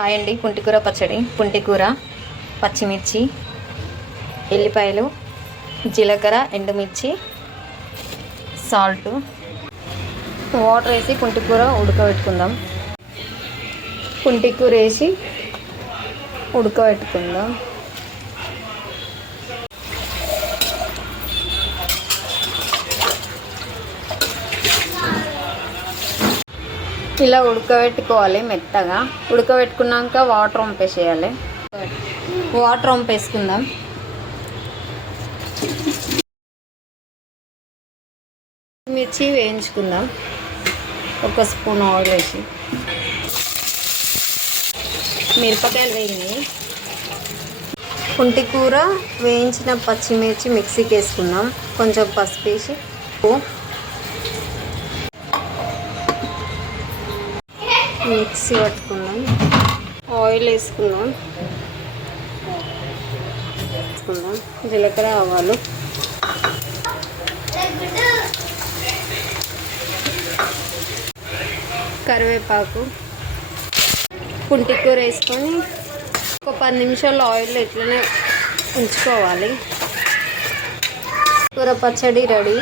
Hi అండి. పుంటికూర పచ్చడి. పుంటికూర, పచ్చిమిర్చి, ఎల్లిపాయలు, జీలకర్ర, ఎండుమిర్చి, సాల్ట్, వాటర్ వేసి పుంటికూర ఉడకబెట్టుకుందాం. పుంటికూర వేసి ఉడకబెట్టుకుందాం. ఇలా ఉడకబెట్టుకోవాలి మెత్తగా. ఉడకబెట్టుకున్నాక వాటర్ వంపేసేయాలి. వాటర్ వంపేసుకుందాం. మిర్చి వేయించుకుందాం. ఒక స్పూన్ ఆయిల్ వేసి మిరపకాయలు వేగినాయి. పుంటికూర వేయించిన పచ్చిమిర్చి మిక్సీకి వేసుకుందాం. కొంచెం పసుపు వేసి మిక్సీ పట్టుకుందాం. ఆయిల్ వేసుకుందాం. జీలకర్ర, ఆవాలు, కరివేపాకు, పుంటికూర వేసుకొని ఒక 10 నిమిషాలు ఆయిల్లో ఇట్లనే ఉంచుకోవాలి. కూర పచ్చడి రెడీ.